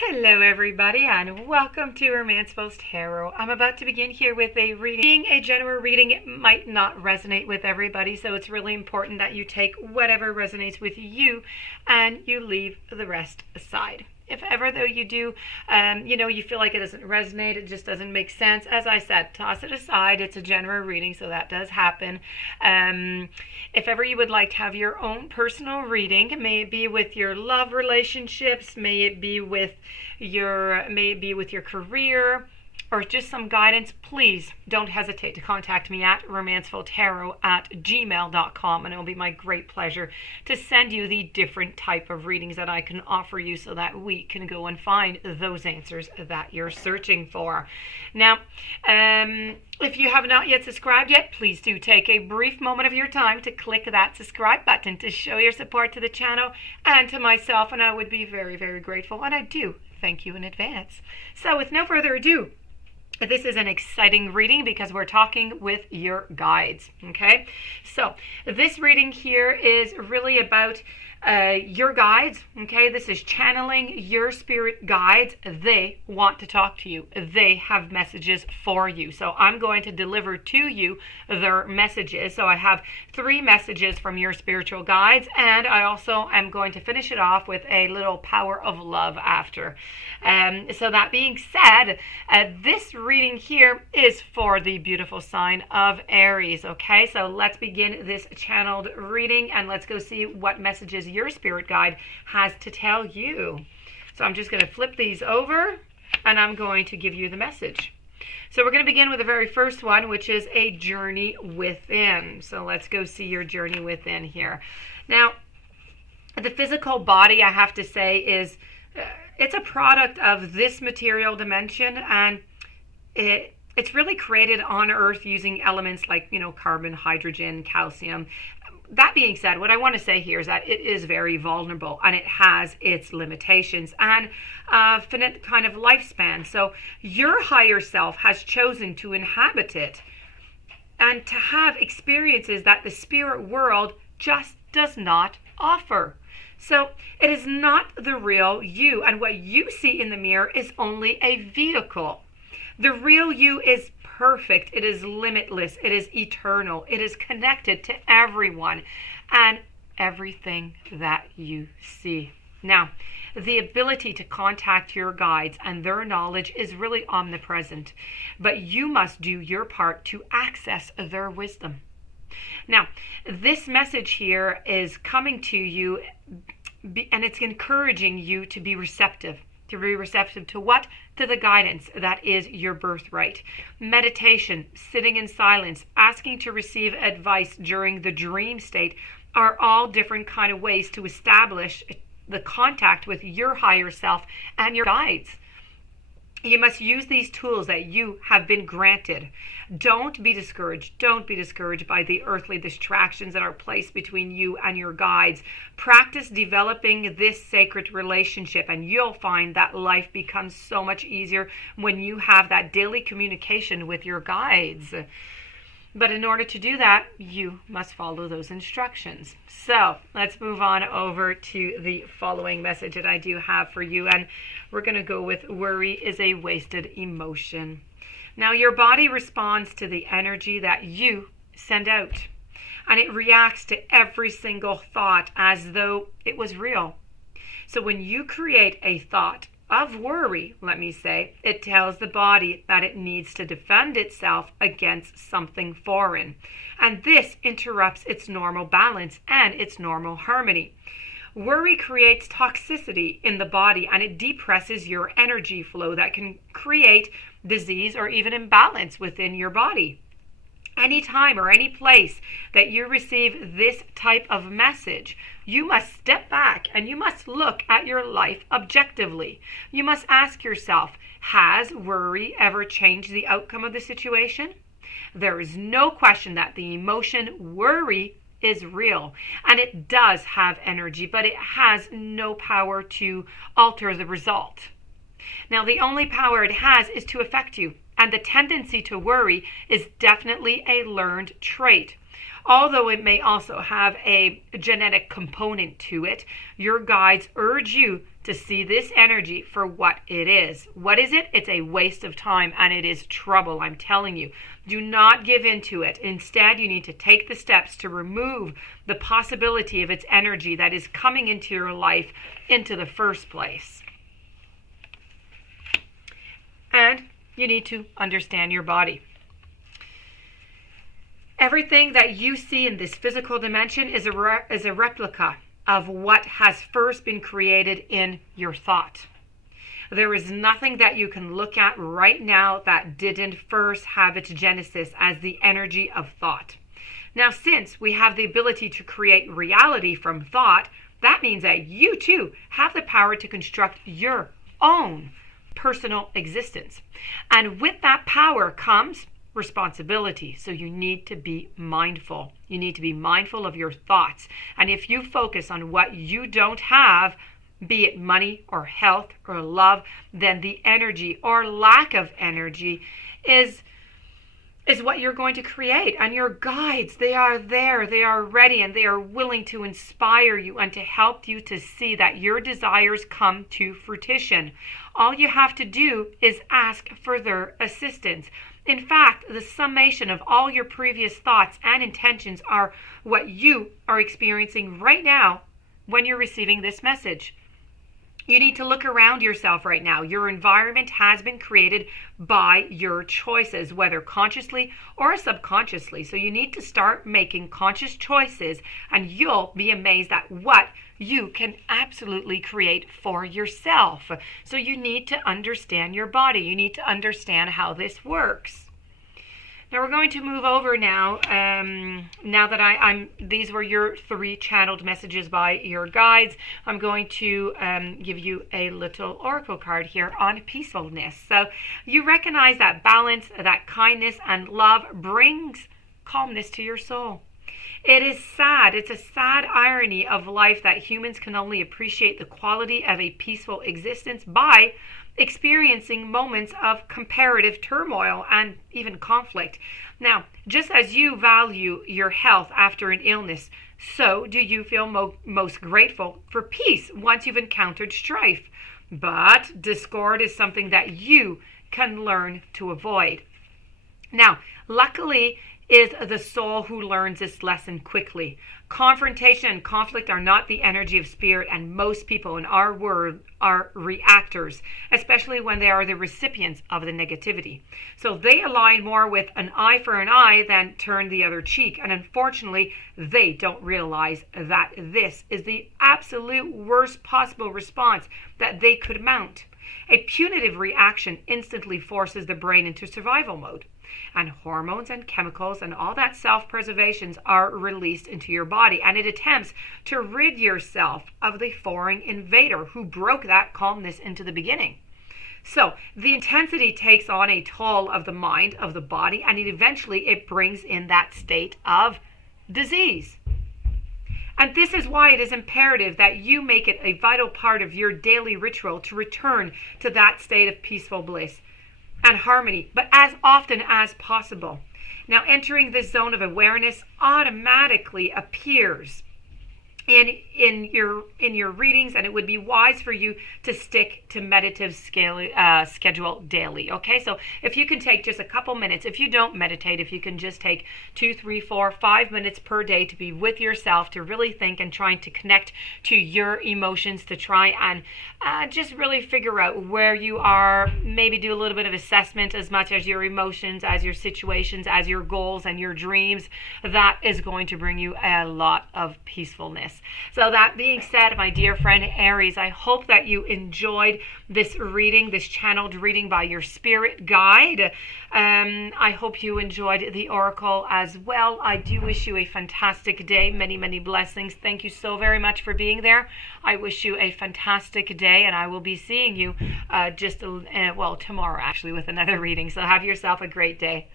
Hello everybody and welcome to Romanceful's Tarot. I'm about to begin here with a reading, a general reading. It might not resonate with everybody, so it's really important that you take whatever resonates with you and you leave the rest aside. If ever though you do, you feel like it doesn't resonate, it just doesn't make sense, as I said, toss it aside. It's a general reading, so that does happen. If ever you would like to have your own personal reading, may it be with your love relationships, may it be with your career, or just some guidance, please don't hesitate to contact me at romancefultarot@gmail.com, and it will be my great pleasure to send you the different type of readings that I can offer you so that we can go and find those answers that you're searching for. Now, if you have not yet subscribed yet, please do take a brief moment of your time to click that subscribe button to show your support to the channel and to myself, and I would be very, very grateful, and I do thank you in advance. So with no further ado, this is an exciting reading because we're talking with your guides, okay? So this reading here is really about your guides, okay? This is channeling your spirit guides. They want to talk to you. They have messages for you. So I'm going to deliver to you their messages. So I have 3 messages from your spiritual guides, and I also am going to finish it off with a little power of love after. So that being said, this reading here is for the beautiful sign of Aries, okay? So let's begin this channeled reading and let's go see what messages your spirit guide has to tell you. So I'm just going to flip these over and I'm going to give you the message. So we're going to begin with the very first one, which is a journey within. So let's go see your journey within here. Now, the physical body, I have to say, is it's a product of this material dimension, and it's really created on Earth using elements like, carbon, hydrogen, calcium. That being said, what I want to say here is that it is very vulnerable and it has its limitations and finite kind of lifespan. So your higher self has chosen to inhabit it and to have experiences that the spirit world just does not offer. So it is not the real you, and what you see in the mirror is only a vehicle. The real you is perfect, it is limitless, it is eternal, it is connected to everyone and everything that you see. Now, the ability to contact your guides and their knowledge is really omnipresent, but you must do your part to access their wisdom. Now, this message here is coming to you and it's encouraging you to be receptive. To be receptive to what? To the guidance that is your birthright. Meditation, sitting in silence, asking to receive advice during the dream state are all different kind of ways to establish the contact with your higher self and your guides. You must use these tools that you have been granted. Don't be discouraged. Don't be discouraged by the earthly distractions that are placed between you and your guides. Practice developing this sacred relationship, and you'll find that life becomes so much easier when you have that daily communication with your guides. But in order to do that, you must follow those instructions. So let's move on over to the following message that I do have for you. And we're going to go with worry is a wasted emotion. Now, your body responds to the energy that you send out. And it reacts to every single thought as though it was real. So when you create a thought of worry, let me say, it tells the body that it needs to defend itself against something foreign. And this interrupts its normal balance and its normal harmony. Worry creates toxicity in the body and it depresses your energy flow that can create disease or even imbalance within your body. Any time or any place that you receive this type of message, you must step back and you must look at your life objectively. You must ask yourself, has worry ever changed the outcome of the situation? There is no question that the emotion worry is real and it does have energy, but it has no power to alter the result. Now, the only power it has is to affect you. And the tendency to worry is definitely a learned trait. Although it may also have a genetic component to it, your guides urge you to see this energy for what it is. What is it? It's a waste of time, and it is trouble, I'm telling you. Do not give in to it. Instead, you need to take the steps to remove the possibility of its energy that is coming into your life into the first place. And you need to understand your body. Everything that you see in this physical dimension is a replica of what has first been created in your thought. There is nothing that you can look at right now that didn't first have its genesis as the energy of thought. Now, since we have the ability to create reality from thought, that means that you too have the power to construct your own personal existence. And with that power comes responsibility. So you need to be mindful. You need to be mindful of your thoughts. And if you focus on what you don't have, be it money or health or love, then the energy or lack of energy is what you're going to create. And your guides, they are there, they are ready, and they are willing to inspire you and to help you to see that your desires come to fruition. All you have to do is ask for their assistance. In fact, the summation of all your previous thoughts and intentions are what you are experiencing right now when you're receiving this message. You need to look around yourself right now. Your environment has been created by your choices, whether consciously or subconsciously. So you need to start making conscious choices, and you'll be amazed at what you can absolutely create for yourself. So you need to understand your body. You need to understand how this works. Now we're going to move over now. Now that these were your 3 channeled messages by your guides, I'm going to give you a little oracle card here on peacefulness. So you recognize that balance, that kindness and love brings calmness to your soul. It is sad. It's a sad irony of life that humans can only appreciate the quality of a peaceful existence by experiencing moments of comparative turmoil and even conflict. Now, just as you value your health after an illness, so do you feel most grateful for peace once you've encountered strife. But discord is something that you can learn to avoid. Now, luckily, is the soul who learns this lesson quickly. Confrontation and conflict are not the energy of spirit, and most people in our world are reactors, especially when they are the recipients of the negativity. So they align more with an eye for an eye than turn the other cheek. And unfortunately, they don't realize that this is the absolute worst possible response that they could mount. A punitive reaction instantly forces the brain into survival mode. And hormones and chemicals and all that self-preservations are released into your body, and it attempts to rid yourself of the foreign invader who broke that calmness into the beginning. So the intensity takes on a toll of the mind, of the body, and eventually it brings in that state of disease. And this is why it is imperative that you make it a vital part of your daily ritual to return to that state of peaceful bliss and harmony, but as often as possible. Now, entering this zone of awareness automatically appears in your readings, and it would be wise for you to stick to meditative schedule daily. Okay, so if you can take just a couple minutes, if you don't meditate, if you can just take 2, 3, 4, 5 minutes per day to be with yourself, to really think and trying to connect to your emotions, to try and just really figure out where you are, maybe do a little bit of assessment as much as your emotions, as your situations, as your goals and your dreams. That is going to bring you a lot of peacefulness. So that being said, my dear friend Aries, I hope that you enjoyed this reading, this channeled reading by your spirit guide. I hope you enjoyed the oracle as well. I do wish you a fantastic day. Many, many blessings. Thank you so very much for being there. I wish you a fantastic day, and I will be seeing you tomorrow actually with another reading. So have yourself a great day.